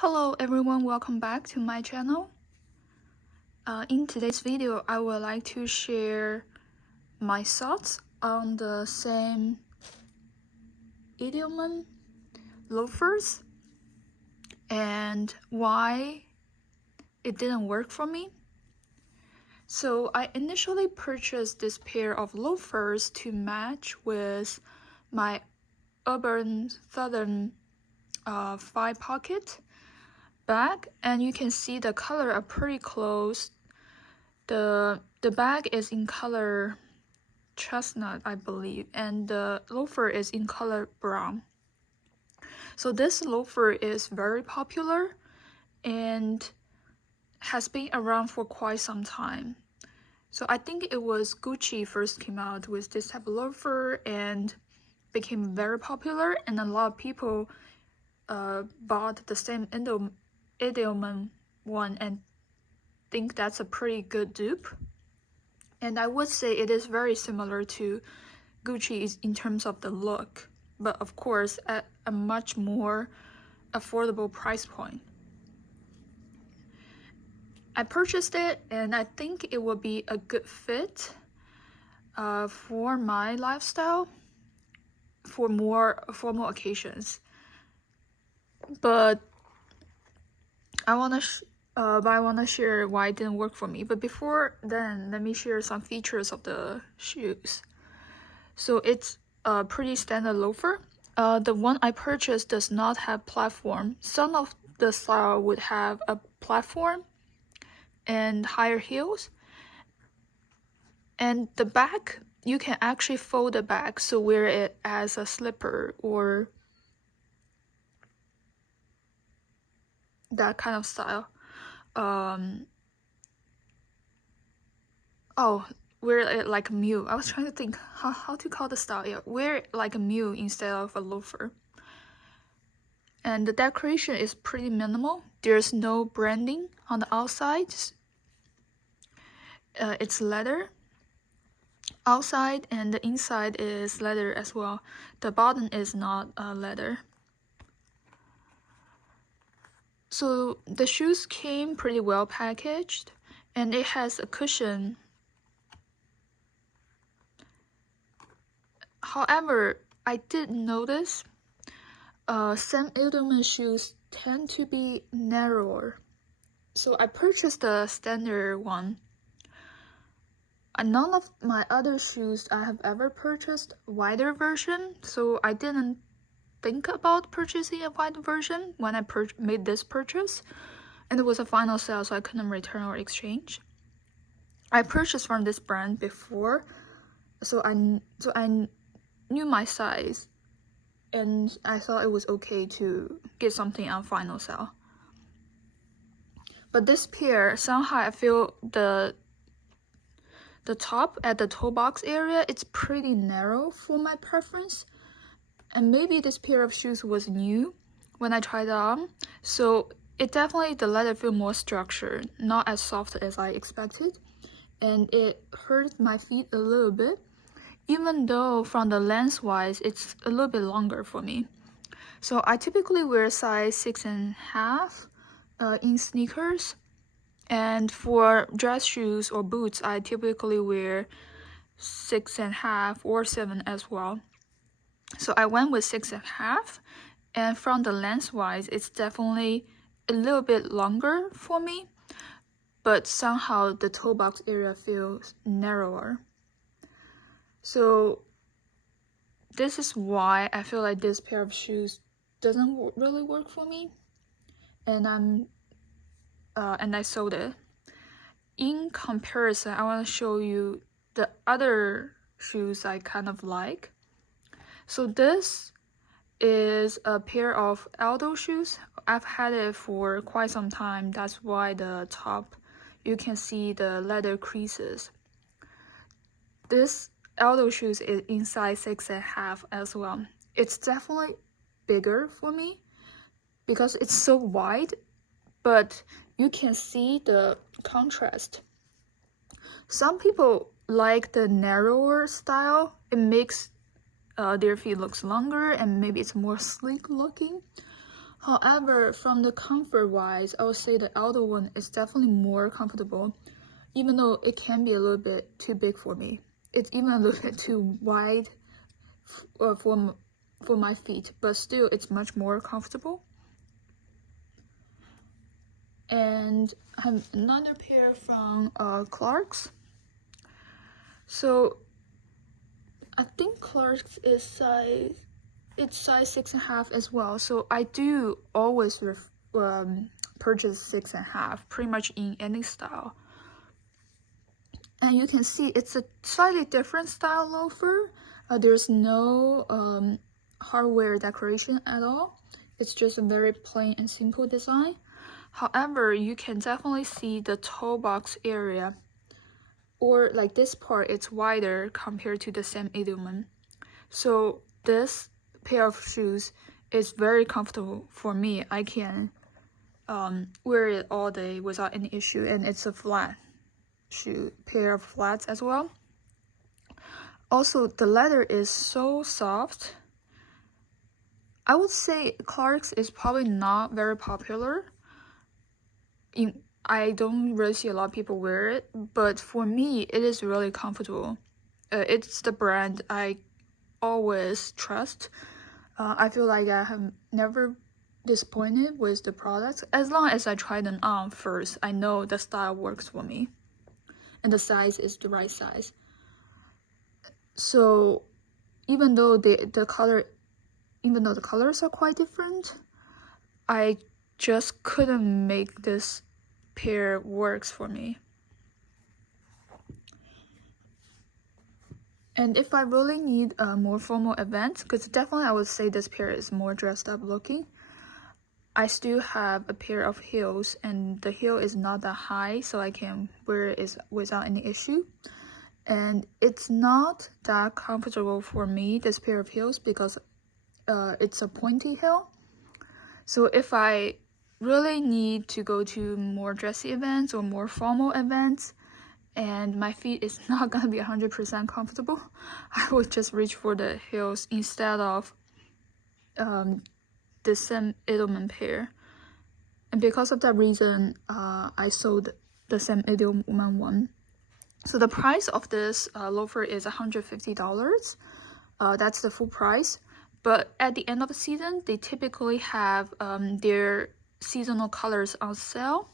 Hello everyone, welcome back to my channel. In today's video, I would like to share my thoughts on the same Edelman loafers and why it didn't work for me. So I initially purchased this pair of loafers to match with my Urban Southern 5-pocket bag, and you can see the color are pretty close. The bag is in color chestnut, I believe, and the loafer is in color brown. So this loafer is very popular and has been around for quite some time. So I think it was Gucci first came out with this type of loafer and became very popular, and a lot of people bought the same Edelman one and think that's a pretty good dupe. And I would say it is very similar to Gucci in terms of the look, but of course at a much more affordable price point. I purchased it and I think it will be a good fit for my lifestyle for more formal occasions. But I want to share why it didn't work for me. But before then, let me share some features of the shoes. So it's a pretty standard loafer. The one I purchased does not have platform. Some of the style would have a platform and higher heels. And the back, you can actually fold the back, so wear it as a slipper or that kind of style. Wear it like a mule. I was trying to think how to call the style. Yeah, wear it like a mule instead of a loafer. And the decoration is pretty minimal. There's no branding on the outside. It's leather outside, and the inside is leather as well. The bottom is not leather. So the shoes came pretty well packaged, and it has a cushion. However, I did notice some Edelman shoes tend to be narrower. So I purchased the standard one. None of my other shoes I have ever purchased wider version, so I didn't think about purchasing a wide version when I made this purchase, and it was a final sale, so I couldn't return or exchange. I purchased from this brand before, so I knew my size, and I thought it was okay to get something on final sale. But this pair, somehow I feel the top at the toe box area, it's pretty narrow for my preference. And maybe this pair of shoes was new when I tried it on, so it definitely, the leather feel more structured, not as soft as I expected, and it hurt my feet a little bit, even though from the length-wise it's a little bit longer for me. So I typically wear size 6.5 in sneakers, and for dress shoes or boots I typically wear 6.5 or 7 as well. So I went with 6.5, and from the length-wise it's definitely a little bit longer for me, but somehow the toe box area feels narrower. So this is why I feel like this pair of shoes doesn't really work for me, and I sold it. In comparison, I want to show you the other shoes I kind of like. So this is a pair of Aldo shoes. I've had it for quite some time. That's why the top, you can see the leather creases. This Aldo shoes is in size 6.5 as well. It's definitely bigger for me because it's so wide, but you can see the contrast. Some people like the narrower style. It makes their feet looks longer and maybe it's more sleek looking. However, from the comfort wise, I would say the outer one is definitely more comfortable, even though it can be a little bit too big for me. It's even a little bit too wide for my feet, but still it's much more comfortable. And I have another pair from Clarks. So I think Clarks is size 6.5 as well. So I do always purchase 6.5, pretty much in any style. And you can see it's a slightly different style loafer. There's no hardware decoration at all. It's just a very plain and simple design. However, you can definitely see the toe box area, or like this part, it's wider compared to the Sam Edelman. So this pair of shoes is very comfortable for me. I can wear it all day without any issue, and it's a flat shoe, pair of flats as well. Also, the leather is so soft. I would say Clarks is probably not very popular. I don't really see a lot of people wear it, but for me, it is really comfortable. It's the brand I always trust. I feel like I have never disappointed with the products. As long as I try them on first, I know the style works for me, and the size is the right size. So even though the colors are quite different, I just couldn't make this pair works for me. And if I really need a more formal event, because definitely I would say this pair is more dressed up looking, I still have a pair of heels, and the heel is not that high, so I can wear it without any issue. And it's not that comfortable for me, this pair of heels, because it's a pointy heel. So if I really need to go to more dressy events or more formal events, and my feet is not gonna be 100% comfortable, I would just reach for the heels instead of the Sam Edelman pair. And because of that reason, I sold the Sam Edelman one. So the price of this loafer is $150. That's the full price. But at the end of the season, they typically have their seasonal colors on sale.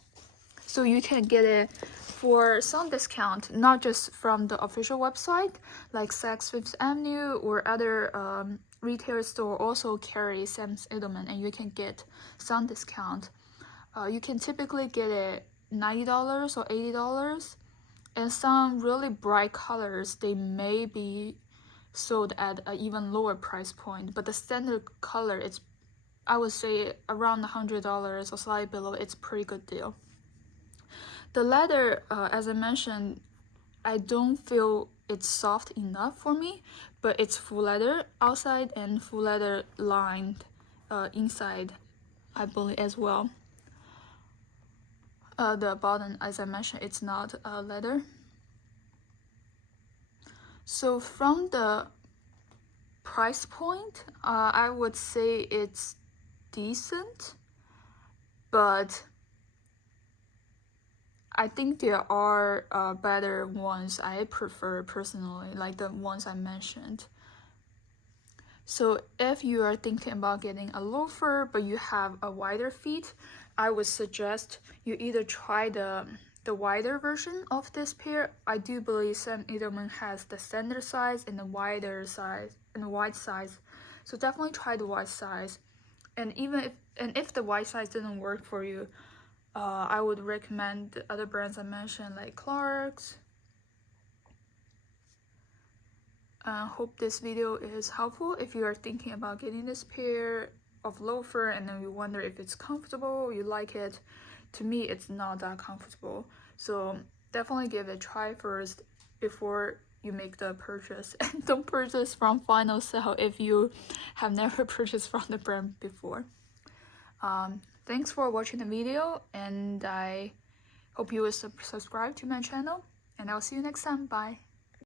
So you can get it for some discount, not just from the official website, like Saks Fifth Avenue or other retail store also carry Sam Edelman, and you can get some discount. You can typically get it $90 or $80, and some really bright colors, they may be sold at an even lower price point, but the standard color, it's, I would say, around $100 or slightly below. It's a pretty good deal. The leather, as I mentioned, I don't feel it's soft enough for me, but it's full leather outside and full leather lined inside, I believe, as well. The bottom, as I mentioned, it's not leather. So from the price point, I would say it's decent, but I think there are better ones I prefer personally, like the ones I mentioned. So if you are thinking about getting a loafer but you have a wider feet, I would suggest you either try the wider version of this pair. I do believe Sam Edelman has the standard size and the wider size and the wide size. So definitely try the wide size. And if the wide size didn't work for you, I would recommend the other brands I mentioned, like Clarks. Hope this video is helpful if you are thinking about getting this pair of loafer and then you wonder if it's comfortable, you like it. To me, it's not that comfortable. So definitely give it a try first before you make the purchase. And don't purchase from final sale if you have never purchased from the brand before. Thanks for watching the video, and I hope you will subscribe to my channel, and I'll see you next time. Bye.